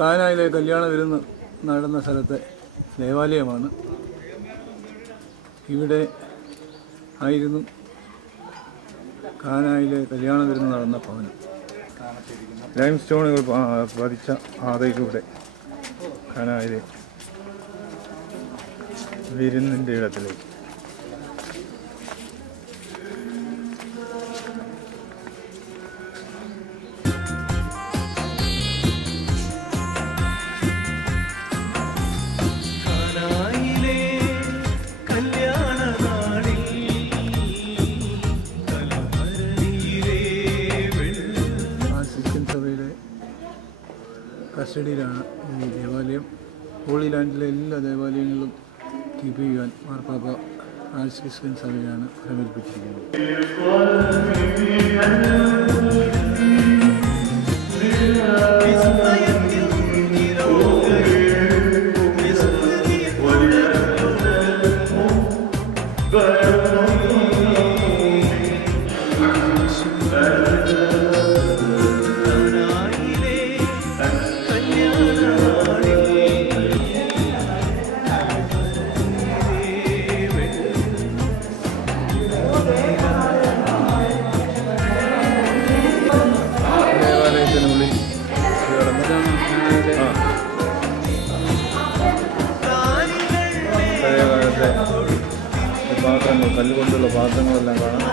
കാനായിലെ കല്യാണ വിരുന്ന് നടന്ന സ്ഥലത്തെ ദേവാലയമാണ്. ഇവിടെ ആയിരുന്നു കാനായിലെ കല്യാണ വിരുന്ന് നടന്ന ഭവനം. ലൈം സ്റ്റോണുകൾ പതിച്ച പാതയിലൂടെ കാനായിലെ വിരുന്നിൻ്റെ ഇടത്തിലേക്ക്. കസ്റ്റഡിയിലാണ് ഈ ദേവാലയം. ഹോളി ലാൻഡിലെ എല്ലാ ദേവാലയങ്ങളും കീപ്പ് ചെയ്യുവാൻ മാർപ്പാപ്പ ഫ്രാൻസിസ്കൻ സഭയാണ് പ്രേരിപ്പിച്ചിരിക്കുന്നത്. പാത്രങ്ങൾ, കല്ലുകൊണ്ടുള്ള പാത്രങ്ങളെല്ലാം കാണാം.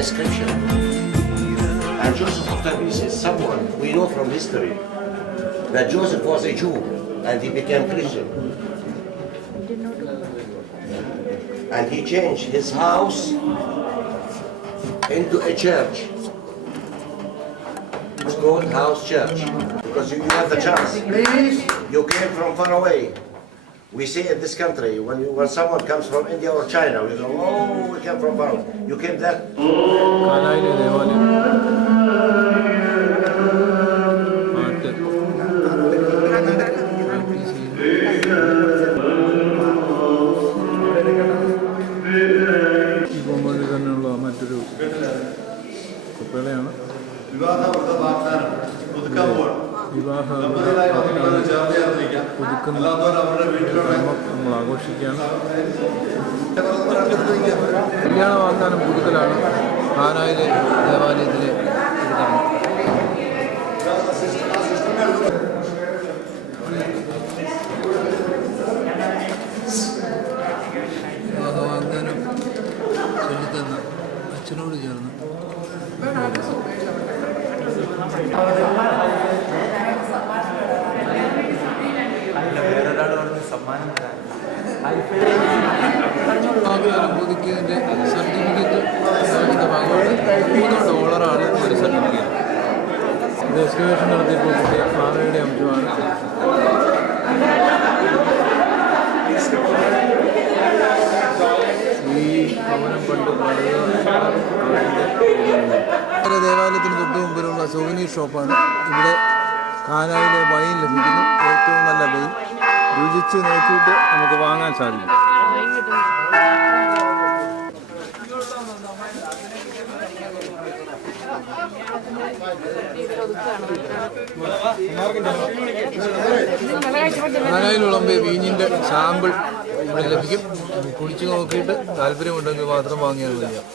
Inscription. And Joseph of Tabis is someone we know from history that Joseph was a Jew and he became Christian. And he changed his house into a church. It's called House Church because you have the chance. Please, you came from far away. We say in this country, when someone comes from India or China, we go, oh, we came from far away. You came there? കാനായിലെ ദേവാലയം. ഈ കൊമ്പതിൽ തന്നെയുള്ള മറ്റൊരു കുപ്പളയാണ്. വിവാഹ പുതുക്കുന്ന നമ്മൾ ആഘോഷിക്കുകയാണ്. കല്യാണ വാഗ്ദാനം പുതുക്കലാണ് കാനായിലെ ദേവാലയത്തിലെ ഒരു കർമ്മം. വിവാഹ വാഗ്ദാനം ചൊല്ലിത്തന്ന അച്ഛനോട് ചേർന്ന് വാഗ്ദാനം പുതുക്കിയതിൻ്റെ സർട്ടിഫിക്കറ്റ് നൽകുന്ന ഭാഗമാണ്. $3 ഒരു സർട്ടിഫിക്കറ്റ്. ഇത് എക്സ്കവേഷൻ നടത്തിയപ്പോൾ കിട്ടിയ പാറയുടെ അംശമാണ്. ഈ ഭവനം പണ്ട് ദേവാലയത്തിന് തൊട്ട് മുമ്പിലുള്ള സോവനീർ ഷോപ്പാണ്. ഇവിടെ കാനായിലെ വൈൻ ലഭിക്കുന്നു. ഏറ്റവും നല്ല വൈൻ രുചിച്ച് നോക്കിയിട്ട് നമുക്ക് വാങ്ങാൻ സാധിക്കും. കാനായിലുള്ള വീഞ്ഞിൻ്റെ സാമ്പിൾ ഇവിടെ ലഭിക്കും. കുടിച്ചു നോക്കിയിട്ട് താല്പര്യമുണ്ടെങ്കിൽ മാത്രം വാങ്ങിയാൽ മതിയാവും.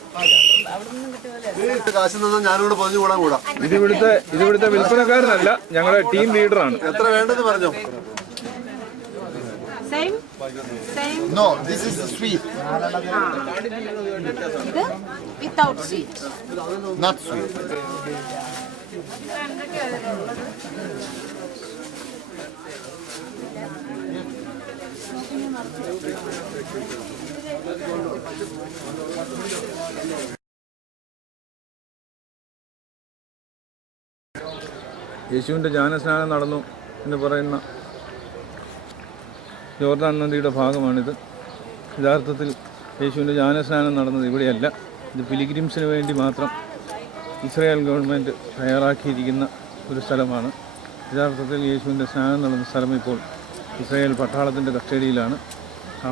ഇതിവിടുത്തെ വിൽപ്പനക്കാരനല്ല, ഞങ്ങളുടെ ടീം ലീഡറാണ്. എത്ര വേണ്ടെന്ന് പറഞ്ഞോ? Same. No, this is sweet, ഇത് without sweet. not sweet. യേശുവിൻ്റെ ജ്ഞാനസ്നാനം നടന്നു എന്ന് പറയുന്ന ജോർദാൻ നദിയുടെ ഭാഗമാണിത്. യഥാർത്ഥത്തിൽ യേശുവിൻ്റെ ജ്ഞാനസ്നാനം നടന്നത് ഇവിടെയല്ല. ഇത് പിലിഗ്രിംസിന് വേണ്ടി മാത്രം ഇസ്രായേൽ ഗവൺമെൻറ് തയ്യാറാക്കിയിരിക്കുന്ന ഒരു സ്ഥലമാണ്. യഥാർത്ഥത്തിൽ യേശുവിൻ്റെ സ്നാനം നടന്ന സ്ഥലം ഇപ്പോൾ ഇസ്രായേൽ പട്ടാളത്തിൻ്റെ കസ്റ്റഡിയിലാണ്.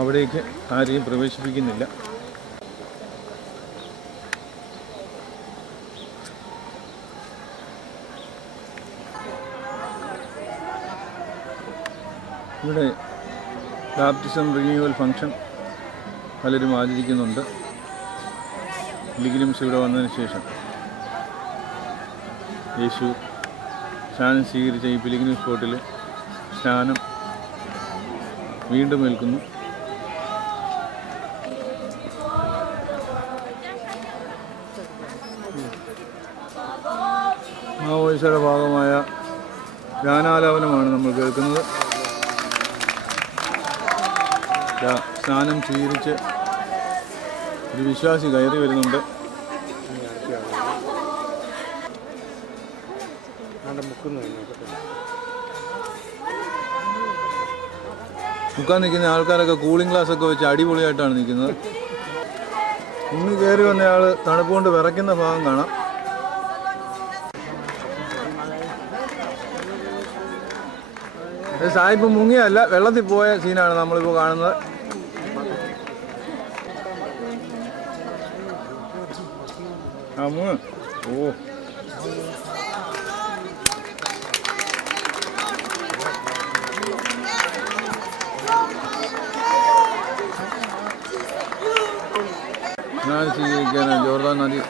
അവിടേക്ക് ആരെയും പ്രവേശിപ്പിക്കുന്നില്ല. ഇവിടെ ബാപ്റ്റിസം റിന്യൂവൽ ഫംഗ്ഷൻ പലരും ആചരിക്കുന്നുണ്ട്. പിലിഗ്രിംസ് ഇവിടെ വന്നതിന് ശേഷം യേശു സ്നാനം സ്വീകരിച്ച ഈ പിലിഗ്രിം സ്പോട്ടിൽ സ്നാനം വീണ്ടും ഏൽക്കുന്നു. മാവോയിസ്റ്റുകളുടെ ഭാഗമായ ഗാനാലാപനമാണ് നമ്മൾ കേൾക്കുന്നത്. സ്നാനം സ്വീകരിച്ച് ഒരു വിശ്വാസി കയറി വരുന്നുണ്ട്. മുക്കാൻ നിൽക്കുന്ന ആൾക്കാരൊക്കെ കൂളിംഗ് ഗ്ലാസ്സൊക്കെ വെച്ച് അടിപൊളിയായിട്ടാണ് നിൽക്കുന്നത്. ഇന്ന് കയറി വന്നയാൾ തണുപ്പുകൊണ്ട് വിറയ്ക്കുന്ന ഭാഗം കാണാം. സായിപ്പ് മുങ്ങിയല്ല, വെള്ളത്തിൽ പോയ സീനാണ് നമ്മളിപ്പോൾ കാണുന്നത്. ഓ ഞാൻ സ്വീകരിക്കാൻ ജോർദാൻ നദി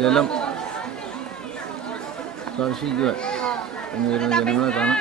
ജലം സ്പർശിക്കുവാൻ എന്ന് വരുന്ന ജനങ്ങളെ കാണാം.